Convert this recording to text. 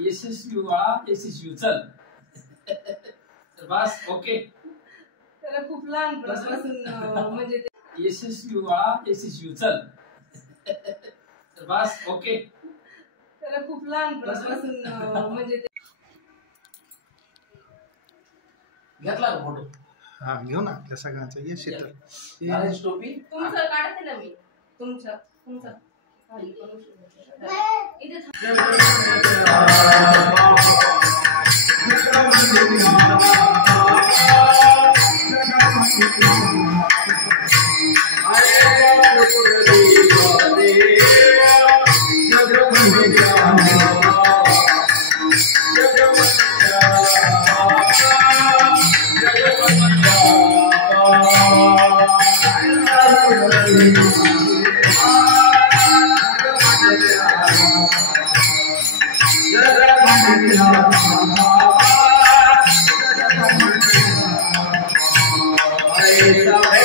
यशस्वी वाळा यशस्वी चल तर बस ओके. त्याला खूप लहानपणापासून म्हणजे यशस्वी वाळा यशस्वी चल तर बस ओके. त्याला खूप लहानपणापासून म्हणजे घेतला का फोटो? हा घेऊ ना आपल्या सगळ्यांचा. ये शीतल टोपी तुमचं काढते ना मी. तुमचा खाली करू शकतो इथे Hey,